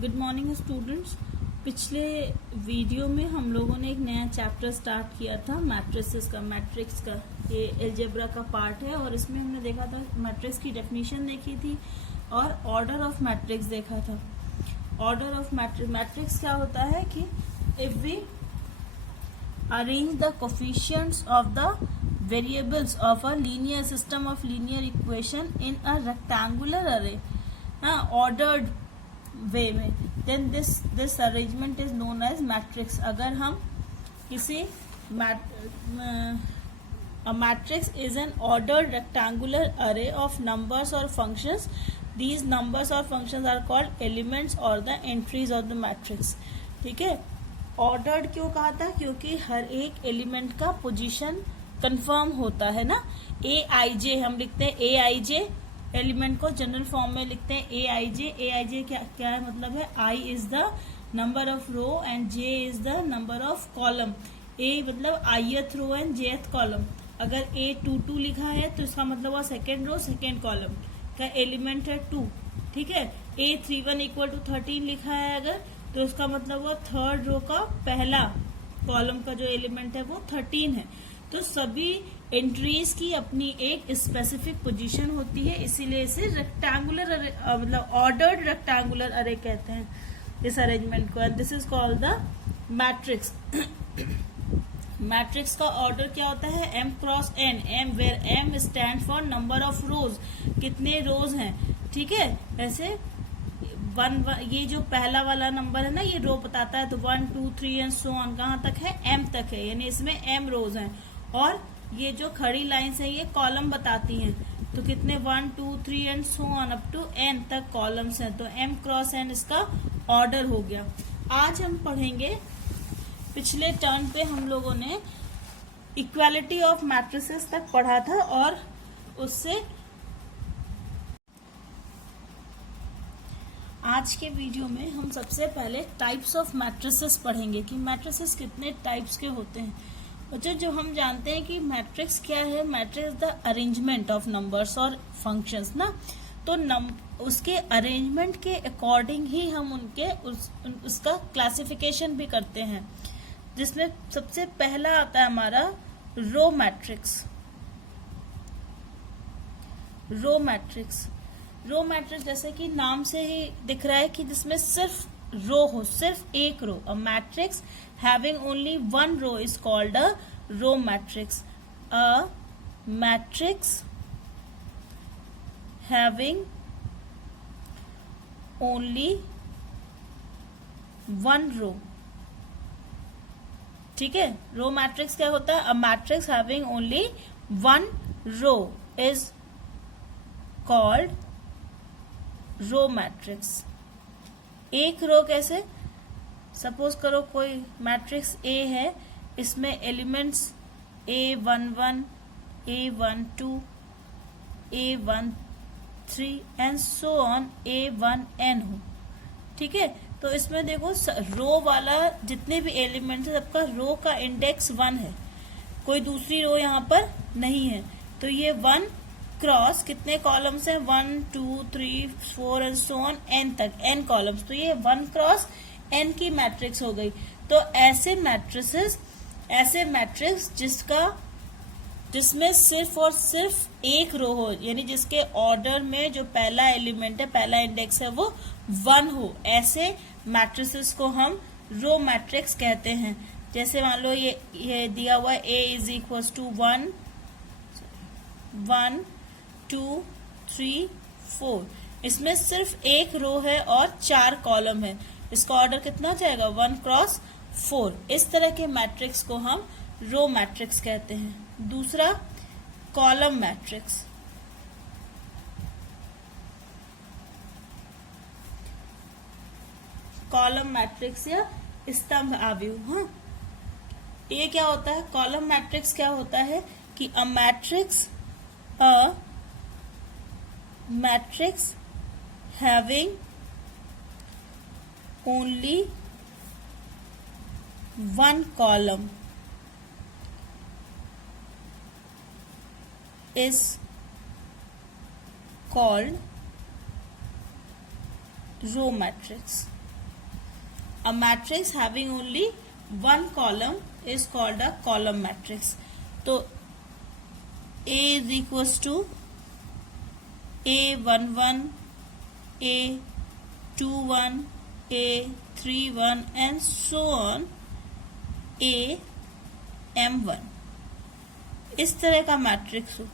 Good morning students. पिछले video में हम लोगों ने एक नया चैप्टर स्टार्ट किया था मैट्रिसेस का, मैट्रिक्स का। ये अलजेब्रा का पार्ट है और इसमें हमने देखा था मैट्रिक्स की डेफिनेशन देखी थी और ऑर्डर ऑफ मैट्रिक्स देखा था। ऑर्डर ऑफ मैट्रिक्स क्या होता है कि if we arrange the coefficients of the variables of a linear system of linear equation in a rectangular array, ordered way में, then this arrangement is known as matrix. अगर हम किसी matrix is an ordered rectangular array of numbers और functions, these numbers और functions are called elements और the entries of the matrix. ठीक है, ordered क्यों कहा था? क्योंकि हर एक एलिमेंट का पोजीशन कंफर्म होता है ना। ए आई जे हम लिखते हैं, ए आई जे एलिमेंट को जनरल फॉर्म में लिखते हैं ए आई जे। ए आई जे क्या है? मतलब है i is the number of row and j is the number of column. A मतलब ith row and jth column. अगर A22 लिखा है तो इसका मतलब वो सेकेंड रो सेकेंड कॉलम का एलिमेंट है 2। ठीक है, A31 इक्वल टू 13 लिखा है अगर, तो इसका मतलब वो थर्ड रो का पहला कॉलम का जो एलिमेंट है वो 13 है। तो सभी एंट्रीज की अपनी एक स्पेसिफिक पोजीशन होती है, इसीलिए इसे रेक्टेंगुलर अरे मतलब ऑर्डर्ड रेक्टेंगुलर अरे कहते हैं इस अरेंजमेंट को, and this is called the matrix. Matrix का ऑर्डर क्या होता है? m cross n, m where m stand for number of rows, कितने रोज हैं। ठीक है, ऐसे ये जो पहला वाला नंबर है ना, ये रो बताता है, तो 1 2 3 एंड सो ऑन कहाँ तक है? m तक है, यानी इसमें m रोज हैं। और ये जो खड़ी लाइंस है ये कॉलम बताती हैं, तो कितने 1 2 3 and so on up to n तक कॉलम्स हैं, तो m क्रॉस n इसका ऑर्डर हो गया। आज हम पढ़ेंगे, पिछले टर्न पे हम लोगों ने इक्वालिटी ऑफ मैट्रिसेस तक पढ़ा था और उससे आज के वीडियो में हम सबसे पहले टाइप्स ऑफ मैट्रिसेस पढ़ेंगे कि मैट्रिसेस कितने टाइप्स के होते हैं। बच्चों, जो हम जानते हैं कि मैट्रिक्स क्या है, matrix the arrangement of numbers और फंक्शंस ना, तो उसके अरेंजमेंट के अकॉर्डिंग ही हम उनके उसका क्लासिफिकेशन भी करते हैं, जिसमें सबसे पहला आता है हमारा रो मैट्रिक्स। रो मैट्रिक्स जैसे कि नाम से ही दिख रहा है कि जिसमें सिर्फ रो हो, सिर्फ एक रो। A matrix having only one row is called a row matrix. A matrix having only one row. ठीक है, रो मैट्रिक्स क्या होता है? A matrix having only one row is called row matrix. एक रो कैसे? सपोज करो कोई matrix A है, इसमें elements A11, A12, A13 and so on A1n हो। ठीक है, तो इसमें देखो रो वाला जितने भी एलिमेंट्स है सबका रो का इंडेक्स 1 है, कोई दूसरी रो यहाँ पर नहीं है। तो ये 1 क्रॉस कितने कॉलम्स हैं? 1 2 3 4 एंड सो ऑन n तक, n कॉलम्स। तो ये 1 क्रॉस n की मैट्रिक्स हो गई। तो ऐसे मैट्रिक्स जिसमें सिर्फ और सिर्फ एक रो हो, यानी जिसके ऑर्डर में जो पहला एलिमेंट है, पहला इंडेक्स है वो 1 हो, ऐसे मैट्रिसेस को हम रो मैट्रिक्स कहते हैं। जैसे मान लो ये दिया हुआ A इज इक्वल टू 1 1 2 3 4, इसमें सिर्फ एक रो है और 4 कॉलम है, इसका ऑर्डर कितना जाएगा? 1 क्रॉस 4। इस तरह के मैट्रिक्स को हम रो मैट्रिक्स कहते हैं। दूसरा कॉलम मैट्रिक्स। कॉलम मैट्रिक्स या स्तंभ आव्यूह। हाँ, ये क्या होता है? कॉलम मैट्रिक्स क्या होता है कि a matrix having only one column is called row matrix. A matrix having only one column is called a column matrix. तो A is equals to A11, A21, A31 and so on AM1, इस तरह का matrix हो.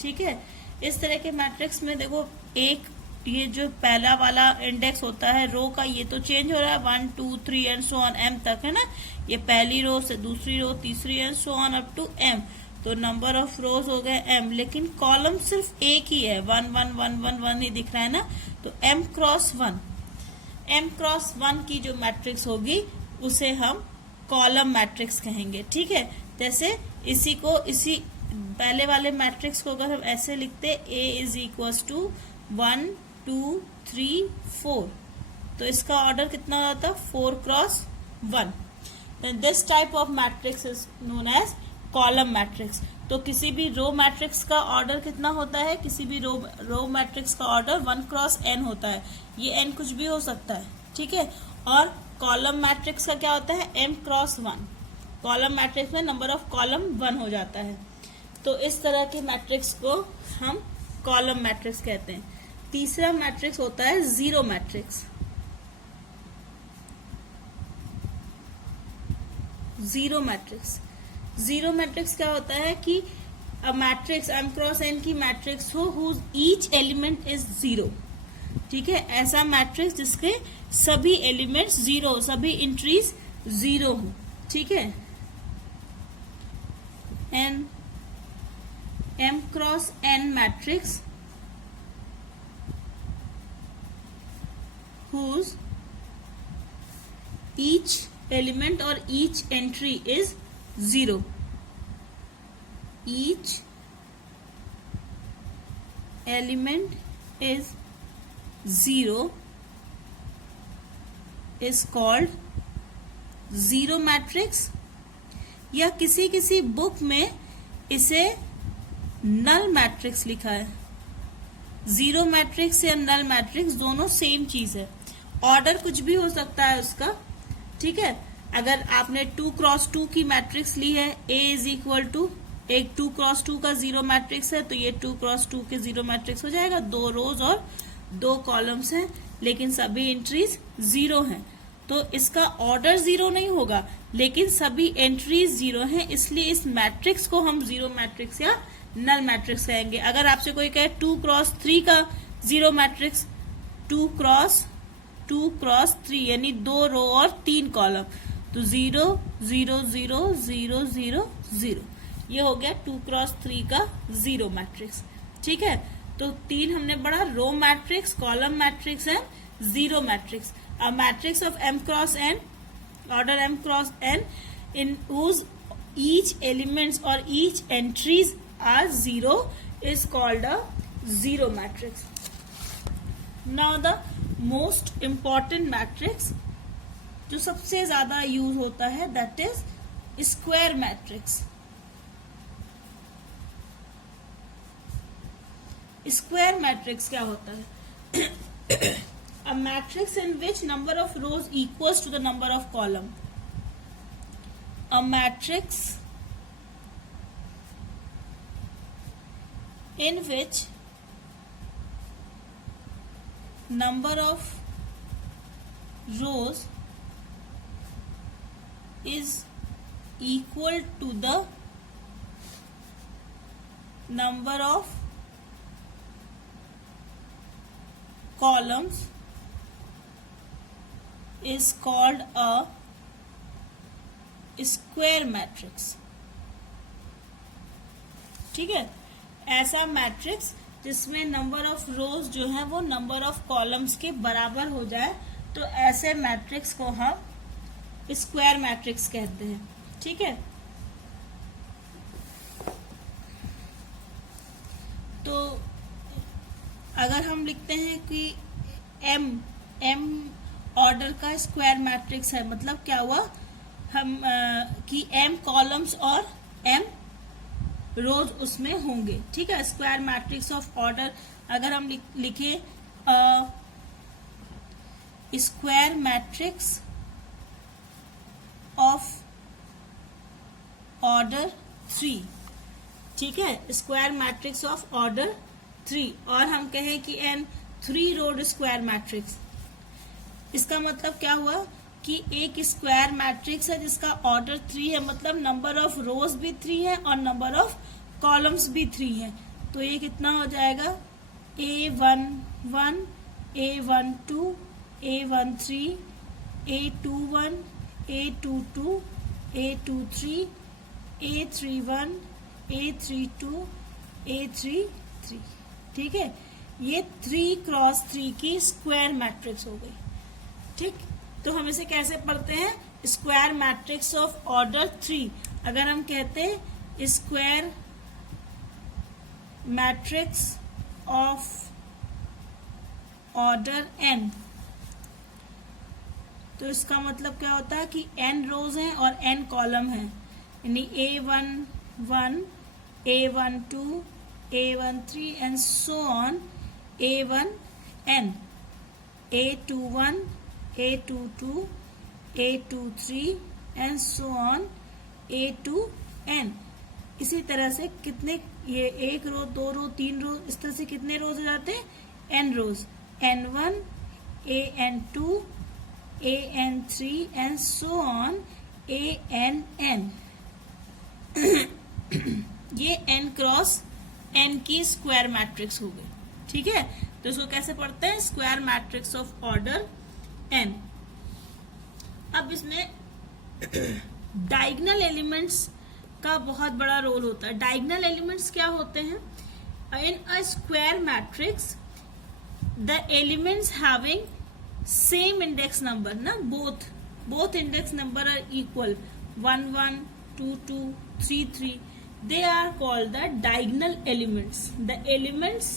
ठीक है, इस तरह के मैट्रिक्स में देखो एक ये जो पहला वाला इंडेक्स होता है रो का, ये तो चेंज हो रहा है 1 2 3 एंड सो ऑन m तक, है ना. ये पहली रो से दूसरी रो, तीसरी and so on up to m. तो नंबर ऑफ रोज हो गए m, लेकिन कॉलम सिर्फ एक ही है, 1 1 1 1 1 ही दिख रहा है ना. तो m क्रॉस 1 की जो मैट्रिक्स होगी उसे हम कॉलम मैट्रिक्स कहेंगे. ठीक है, जैसे इसी पहले वाले मैट्रिक्स को अगर हम ऐसे लिखते A इज इक्वल्स टू 1 2 3 4, तो इसका ऑर्डर कितना होता है 4 cross 1. This type of matrix is known as column matrix. तो किसी भी रो मैट्रिक्स का ऑर्डर कितना होता है, किसी भी रो मैट्रिक्स का ऑर्डर 1 क्रॉस n होता है. ये n कुछ भी हो सकता है. ठीक है, और कॉलम मैट्रिक्स का क्या होता है m क्रॉस 1. कॉलम मैट्रिक्स में नंबर ऑफ कॉलम 1 हो जाता है. तो इस तरह के मैट्रिक्स को हम कॉलम मैट्रिक्स कहते हैं. तीसरा मैट्रिक्स होता है जीरो मैट्रिक्स. जीरो मैट्रिक्स क्या होता है कि a matrix m cross n की मैट्रिक्स हो whose each element is zero. ठीक है, ऐसा मैट्रिक्स जिसके सभी एलिमेंट्स जीरो, सभी एंट्रीज जीरो हो. ठीक है, an m cross n matrix whose each element or each entry is zero. Each element is zero is called zero matrix, या किसी बुक में इसे नल मैट्रिक्स लिखा है. जीरो मैट्रिक्स या नल मैट्रिक्स दोनों सेम चीज है. ऑर्डर कुछ भी हो सकता है उसका. ठीक है, अगर आपने 2 क्रॉस 2 की मैट्रिक्स ली है, A इज इक्वल टू एक 2 क्रॉस 2 का जीरो मैट्रिक्स है, तो ये 2 क्रॉस 2 के जीरो मैट्रिक्स हो जाएगा. 2 रोज और 2 कॉलम्स हैं, लेकिन सभी एंट्रीज जीरो हैं. तो इसका ऑर्डर जीरो नहीं होगा, लेकिन सभी एंट्रीज जीरो हैं, इसलिए इस मैट्रिक्स को हम जीरो मैट्रिक्स या नल मैट्रिक्स कहेंगे. अगर आपसे कोई कहे 2 क्रॉस 3 का जीरो मैट्रिक्स, 2 क्रॉस 3 यानी 2 रो और 3 कॉलम, तो 0 0 0 0 0 0, ये हो गया 2 क्रॉस 3 का जीरो मैट्रिक्स. ठीक है, तो 3 हमने पढ़ा, row matrix, column matrix and zero matrix. A matrix of m cross n, order m cross n, in whose each elements or each entries are zero is called a zero matrix. Now the most important matrix जो सबसे ज्यादा use होता है, that is square matrix. Square matrix क्या होता है? A matrix in which number of rows equals to the number of column. A matrix in which number of rows is equal to the number of columns is called a square matrix. ठीक है, ऐसा matrix जिसमें number of रोज जो है वो number of columns के बराबर हो जाए, तो ऐसे मैट्रिक्स को हम स्क्वायर मैट्रिक्स कहते हैं. ठीक है, तो अगर हम लिखते हैं कि m ऑर्डर का स्क्वायर मैट्रिक्स है, मतलब क्या हुआ, हम कि m कॉलम्स और m रोज उसमें होंगे. ठीक है, स्क्वायर मैट्रिक्स ऑफ ऑर्डर अगर हम लिखें स्क्वायर मैट्रिक्स ऑर्डर 3, ठीक है, स्क्वायर मैट्रिक्स ऑफ ऑर्डर 3, और हम कहें कि एन 3 रो स्क्वायर मैट्रिक्स। इसका मतलब क्या हुआ कि एक स्क्वायर मैट्रिक्स है जिसका ऑर्डर 3 है, मतलब नंबर ऑफ रोज भी 3 है और नंबर ऑफ कॉलम्स भी 3 है। तो ये कितना हो जाएगा, A11, A12, A13, A21, A22, A23, A31, A32, A33, ठीक है। ये 3x3 की स्क्वायर मैट्रिक्स हो गई, ठीक। तो हम इसे कैसे पढ़ते हैं, स्क्वायर मैट्रिक्स ऑफ ऑर्डर 3। अगर हम कहते हैं square matrix of order n, तो इसका मतलब क्या होता है कि n रोज हैं और n कॉलम हैं, यानी A11, A12, A13 and so on, A1n, A21, A22, A23 and so on, A2n। इसी तरह से कितने, ये 1 रो, 2 रो, 3 रो, इस तरह से कितने रोज हो जाते हैं, n rows, N1, AN2, AN3 and so on, ANn। ये n क्रॉस n की स्क्वायर मैट्रिक्स हो गई, ठीक है। तो इसको कैसे पढ़ते हैं, square matrix of order n। अब इसमें डायगोनल एलिमेंट्स का बहुत बड़ा रोल होता है। डायगोनल एलिमेंट्स क्या होते हैं, in a square matrix the elements having same index number, ना, both index number are equal, 1 1, 2 2, 3 3, they are called the diagonal elements. The elements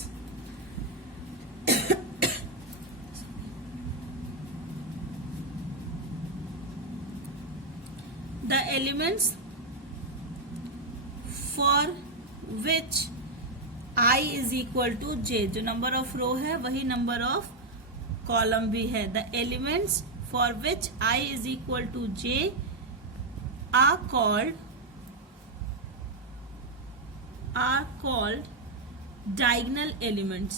the elements for which I is equal to j, जो number of रो है वही number of column भी है। The elements for which I is equal to j are called diagonal elements.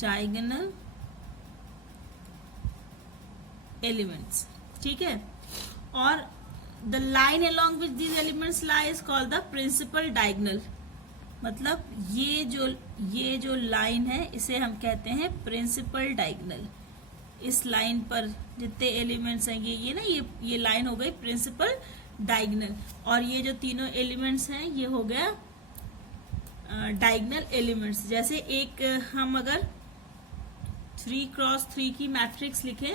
Diagonal elements, ठीक है। और the line along which these elements lie is called the principal diagonal। मतलब ये जो लाइन है इसे हम कहते हैं प्रिंसिपल डायगोनल। इस लाइन पर जितने एलिमेंट्स हैं, ये ना, ये लाइन हो गई प्रिंसिपल डायगोनल, और ये जो तीनों एलिमेंट्स हैं ये हो गया डायगोनल एलिमेंट्स। जैसे एक हम अगर 3x3 की मैट्रिक्स लिखें,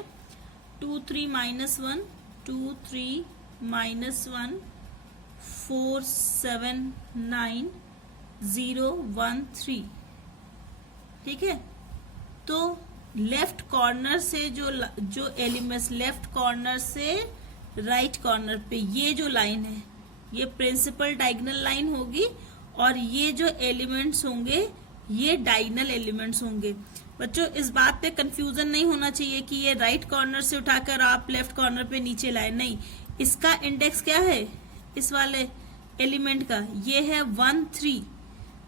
2 3 -1, 2 3 -1, 4 7 9 0 1 3, ठीक है। तो लेफ्ट कॉर्नर से जो एलिमेंट्स, लेफ्ट कॉर्नर से राइट कॉर्नर पे ये जो लाइन है ये प्रिंसिपल डायगोनल लाइन होगी, और ये जो एलिमेंट्स होंगे ये डायगोनल एलिमेंट्स होंगे। बच्चों इस बात पे कंफ्यूजन नहीं होना चाहिए कि ये राइट कॉर्नर से उठाकर आप लेफ्ट कॉर्नर पे नीचे लाए, नहीं। इसका इंडेक्स क्या है, इस वाले एलिमेंट का, ये है 1 3।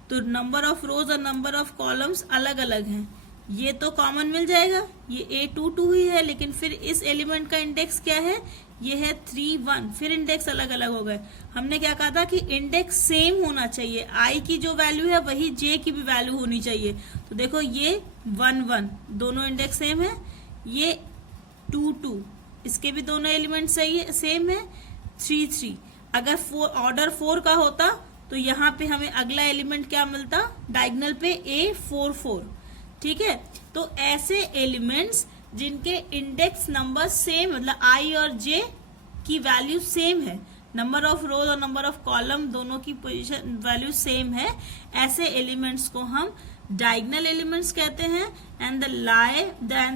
तो नंबर ऑफ रोज और नंबर ऑफ कॉलम्स अलग अलग हैं, ये तो कॉमन मिल जाएगा, ये A22 ही है, लेकिन फिर इस एलिमेंट का इंडेक्स क्या है, ये है 3 1, फिर इंडेक्स अलग अलग हो गए। हमने क्या कहा था कि इंडेक्स सेम होना चाहिए, I की जो वैल्यू है वही J की भी वैल्यू होनी चाहिए। तो देखो ये 1 1, दोनों इंडेक्स सेम है, ये 2 2, इसके भी दोनों एलिमेंट सेम है, 3 3। अगर ऑर्डर 4 का होता तो यहाँ पे हमें अगला एलिमेंट क्या मिलता, डायगोनल पे A4 4, ठीक है। तो ऐसे एलिमेंट्स जिनके इंडेक्स नंबर सेम, मतलब I और J की वैल्यू सेम है, नंबर ऑफ रोज और नंबर ऑफ कॉलम दोनों की पोजीशन वैल्यू सेम है, ऐसे एलिमेंट्स को हम डायगोनल एलिमेंट्स कहते हैं। And the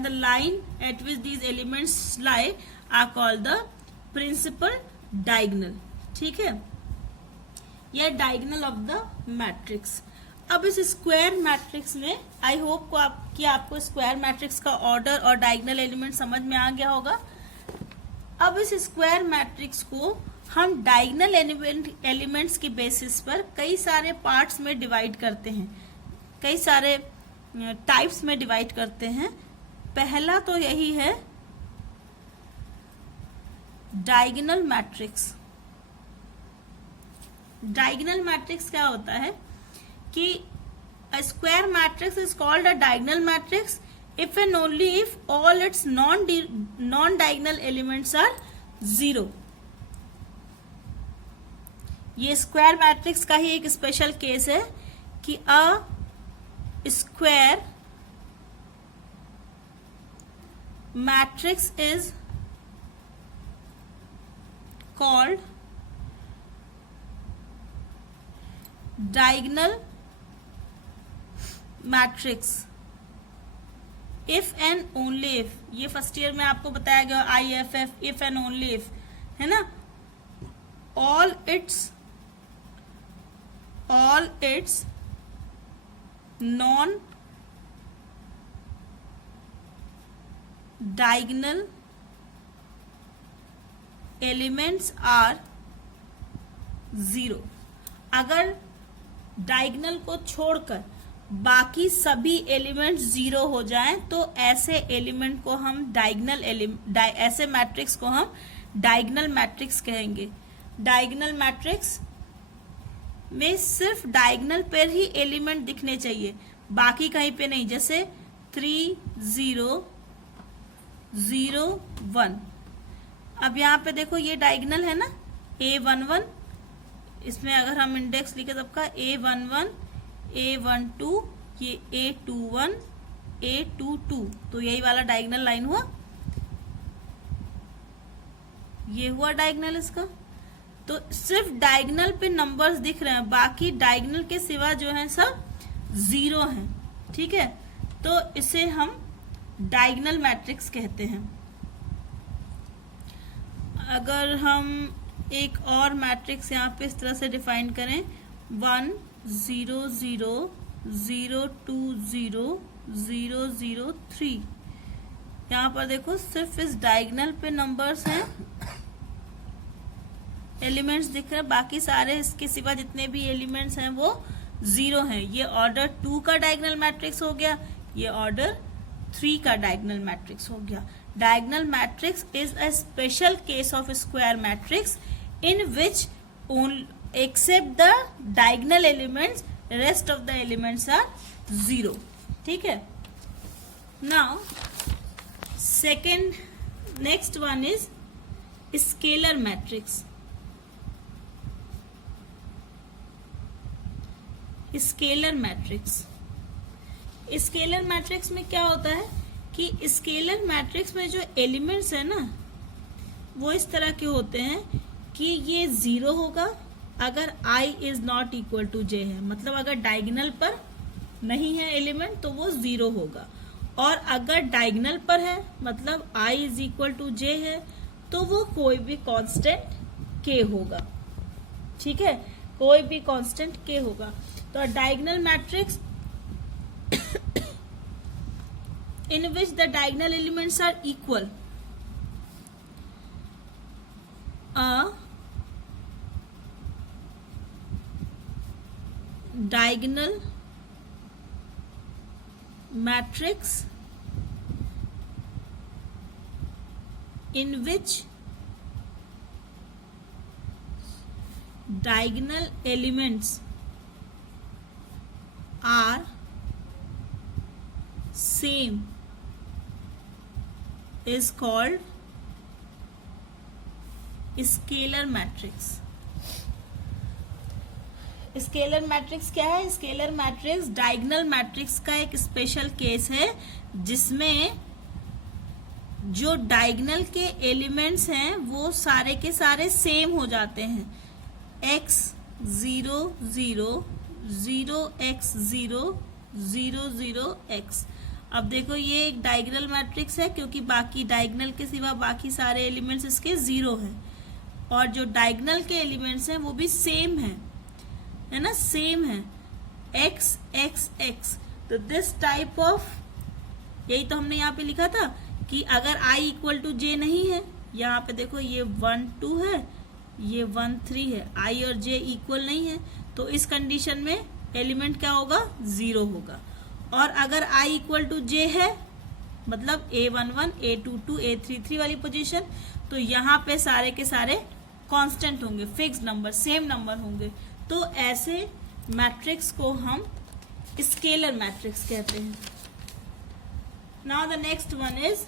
line at which these elements lie are called the principal diagonal, ठीक है। यह डायगोनल ऑफ द मैट्रिक्स। अब इस स्क्वायर मैट्रिक्स में आई होप को आपको स्क्वायर मैट्रिक्स का ऑर्डर और डायगोनल एलिमेंट समझ में आ गया होगा। अब इस स्क्वायर मैट्रिक्स को हम डायगोनल एलिमेंट्स की बेसिस पर कई सारे पार्ट्स में डिवाइड करते हैं, कई सारे टाइप्स में डिवाइड करते हैं। पहला तो यही है डायगोनल मैट्रिक्स। डायगोनल मैट्रिक्स क्या होता है कि a square matrix is called a diagonal matrix if and only if all its non-diagonal elements are zero। ये स्क्वायर मैट्रिक्स का ही एक स्पेशल केस है कि a square matrix is called diagonal matrix if and only if. ये first year में आपको बताया गया IFF, if and only if, है ना। All its non diagonal elements are zero. अगर डायगोनल को छोड़कर बाकी सभी एलिमेंट्स जीरो हो जाएं तो ऐसे एलिमेंट को हम ऐसे मैट्रिक्स को हम डायगोनल मैट्रिक्स कहेंगे। डायगोनल मैट्रिक्स में सिर्फ डायगोनल पर ही एलिमेंट दिखने चाहिए, बाकी कहीं पे नहीं। जैसे 3 0 0 1। अब यहाँ पे देखो ये डायगोनल है ना, A11, इसमें अगर हम इंडेक्स लिखे तब का A11 A12, ये A21 A22, तो यही वाला डायगोनल लाइन हुआ, ये हुआ डायगोनल इसका। तो सिर्फ डायगोनल पे नंबर्स दिख रहे हैं, बाकी डायगोनल के सिवा जो है सब जीरो हैं, ठीक है। तो इसे हम डायगोनल मैट्रिक्स कहते हैं। अगर हम एक और मैट्रिक्स यहाँ पे इस तरह से डिफाइन करें 1 0 0 0 2 0 0 0 3, यहाँ पर देखो सिर्फ इस डायगोनल पे नंबर्स हैं, एलिमेंट्स दिख रहे हैं, बाकी सारे इसके सिवा जितने भी एलिमेंट्स हैं वो जीरो हैं। ये ऑर्डर 2 का डायगोनल मैट्रिक्स हो गया, ये ऑर्डर 3 का डायगोनल मैट्रिक्स हो गया। Diagonal matrix is a special case of square matrix in which except the diagonal elements rest of the elements are zero। ठीक है। now next one is scalar matrix। Scalar matrix में क्या होता है कि scalar matrix में जो elements है ना वो इस तरह के होते हैं कि ये जीरो होगा अगर i is not equal to j है, मतलब अगर डायगोनल पर नहीं है एलिमेंट तो वो जीरो होगा, और अगर डायगोनल पर है मतलब i is equal to j है तो वो कोई भी कांस्टेंट k होगा। ठीक है, कोई भी कांस्टेंट k होगा। तो diagonal matrix in which the diagonal elements are equal, a diagonal matrix in which diagonal elements are same is called scalar matrix. Scalar matrix क्या है? स्केलर मैट्रिक्स डायगोनल मैट्रिक्स का एक स्पेशल केस है जिसमें जो diagonal के elements हैं वो सारे के सारे सेम हो जाते हैं। x 0 0 0 x 0 0 0 x। अब देखो ये एक डायगोनल मैट्रिक्स है क्योंकि बाकी डायगोनल के सिवा बाकी सारे एलिमेंट्स इसके जीरो हैं, और जो डायगोनल के एलिमेंट्स हैं वो भी सेम है ना, सेम है। X x x. तो दिस टाइप ऑफ, यही तो हमने यहाँ पे लिखा था कि अगर i इक्वल टू j नहीं है, यहाँ पे देखो ये 1 2 है, ये 1 3 है, i और j इक्वल नहीं है, तो इस कंडीशन में एलिमेंट क्या होगा, 0 होगा। और अगर i इक्वल टू j है, मतलब a11 a22 a33 वाली पोजीशन, तो यहाँ पे सारे के सारे कांस्टेंट होंगे, फिक्स नंबर, सेम नंबर होंगे। तो ऐसे मैट्रिक्स को हम स्केलर मैट्रिक्स कहते हैं। Now the next one is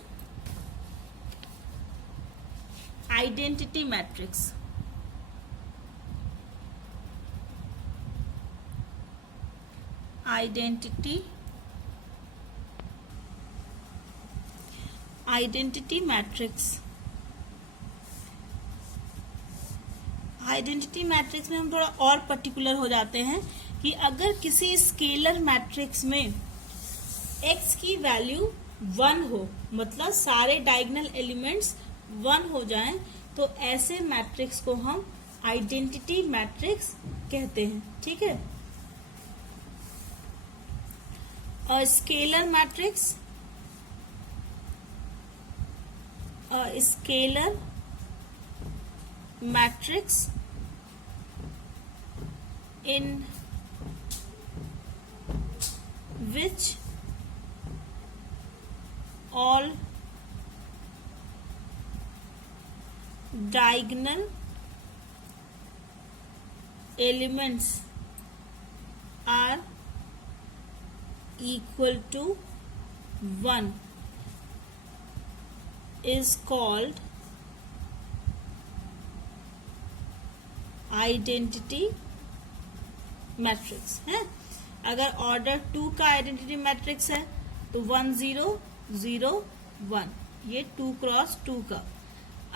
identity matrix. Identity matrix, identity matrix में हम थोड़ा और पर्टिकुलर हो जाते हैं कि अगर किसी स्केलर मैट्रिक्स में x की वैल्यू 1 हो, मतलब सारे डायगोनल एलिमेंट्स 1 हो जाएं, तो ऐसे मैट्रिक्स को हम आइडेंटिटी मैट्रिक्स कहते हैं। ठीक है। A scalar matrix, a scalar matrix in which all diagonal elements are equal to 1 is called identity matrix है। अगर ऑर्डर 2 का आइडेंटिटी मैट्रिक्स है तो 1 0 0 1, ये 2 क्रॉस 2 का।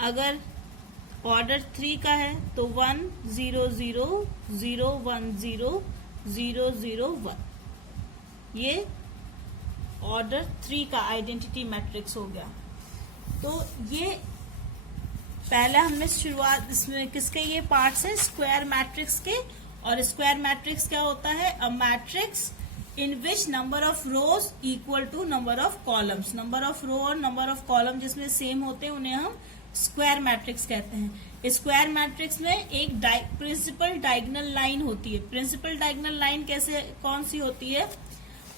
अगर ऑर्डर 3 का है तो 1 0 0 0 1 0 0 0 1, ये ऑर्डर 3 का आइडेंटिटी मैट्रिक्स हो गया। तो ये पहला हमने शुरुआत, इसमें किसके ये पार्ट्स हैं, स्क्वायर मैट्रिक्स के। और स्क्वायर मैट्रिक्स क्या होता है, a matrix in which number of rows equal to number of columns. Number of row और नंबर ऑफ कॉलम जिसमें सेम होते हैं उन्हें हम स्क्वायर मैट्रिक्स कहते हैं। स्क्वायर मैट्रिक्स में एक प्रिंसिपल डायगोनल लाइन होती है। प्रिंसिपल डायगोनल लाइन कैसे, कौन सी होती है,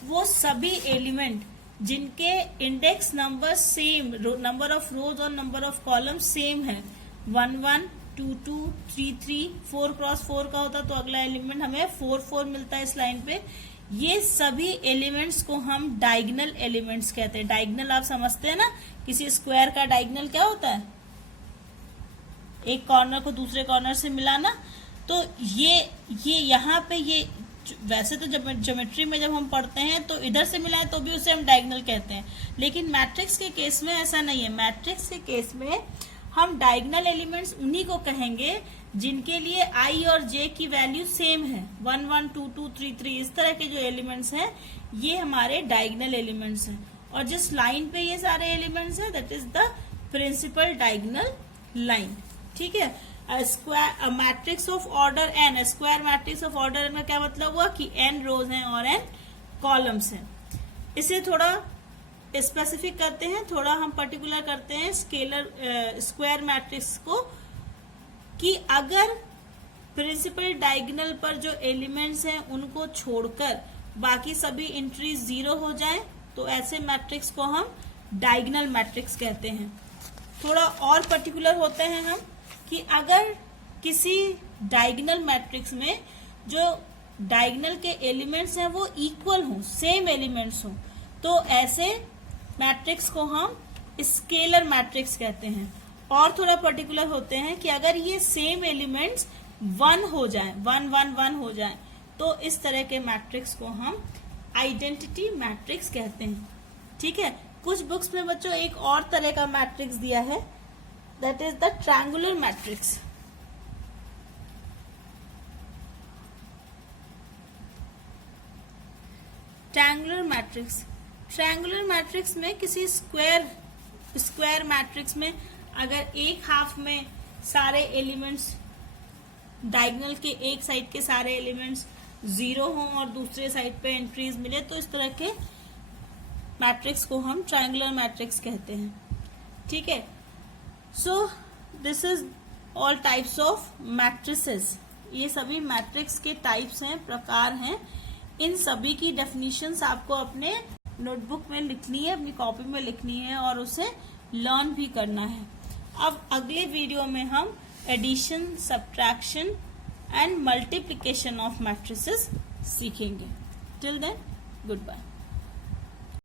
वो सभी एलिमेंट जिनके index number same, number of रोज और नंबर ऑफ कॉलम सेम है, 1 1 2 2 3 3, 4 क्रॉस 4 का होता तो अगला एलिमेंट हमें 4 4 मिलता है इस लाइन पे। ये सभी एलिमेंट्स को हम डायगोनल एलिमेंट्स कहते हैं। डायगोनल आप समझते हैं ना, किसी स्क्वायर का डायगोनल क्या होता है, एक कॉर्नर को दूसरे कॉर्नर से मिलाना। तो ये यहाँ पे ये वैसे तो जब ज्योमेट्री में जब हम पढ़ते हैं तो इधर से मिलाएं तो भी उसे हम डायगोनल कहते हैं, लेकिन मैट्रिक्स के केस में ऐसा नहीं है। मैट्रिक्स के केस में हम डायगोनल एलिमेंट्स उन्हीं को कहेंगे जिनके लिए i और j की वैल्यू सेम है। 1 1 2 2 3 3 इस तरह के जो एलिमेंट्स हैं ये हमारे डायगोनल एलिमेंट्स हैं। और जिस लाइन पे ये सारे एलिमेंट्स हैं that is the principal diagonal line. ठीक है। Square matrix of order n, square matrix of order n का क्या मतलब हुआ कि n रोज हैं और n कॉलम्स हैं। इसे थोड़ा स्पेसिफिक करते हैं, थोड़ा हम पर्टिकुलर करते हैं स्केलर स्क्वायर मैट्रिक्स को, कि अगर प्रिंसिपल डायगोनल पर जो एलिमेंट्स हैं उनको छोड़कर बाकी सभी एंट्रीज 0 हो जाएं तो ऐसे मैट्रिक्स को हम डायगोनल मैट्रिक्स कहते हैं। थोड़ा और पर्टिकुलर होते हैं हम कि अगर किसी डायगोनल मैट्रिक्स में जो डायगोनल के एलिमेंट्स हैं वो इक्वल हों, सेम एलिमेंट्स हों, तो ऐसे मैट्रिक्स को हम स्केलर मैट्रिक्स कहते हैं। और थोड़ा पर्टिकुलर होते हैं कि अगर ये सेम एलिमेंट्स 1 हो जाएं, 1 1 1 हो जाएं, तो इस तरह के मैट्रिक्स को हम आइडेंटिटी मैट्रिक्स कहते हैं। ठीक है। कुछ बुक्स में बच्चों एक और तरह का मैट्रिक्स दिया है, that is the triangular matrix. Triangular matrix, triangular matrix में किसी स्क्वायर मैट्रिक्स में अगर एक हाफ में सारे एलिमेंट्स डायगोनल के एक साइड के सारे एलिमेंट्स जीरो हो और दूसरे साइड पे एंट्रीज मिले, तो इस तरह के मैट्रिक्स को हम ट्रायंगुलर मैट्रिक्स कहते हैं. ठीक है. So this is all types of matrices. ये सभी मैट्रिक्स के टाइप्स हैं, प्रकार हैं. इन सभी की डेफिनेशंस आपको अपने नोटबुक में लिखनी है, अपनी कॉपी में लिखनी है और उसे लर्न भी करना है. अब अगले वीडियो में हम addition, subtraction and multiplication of matrices सीखेंगे. Till then, good bye.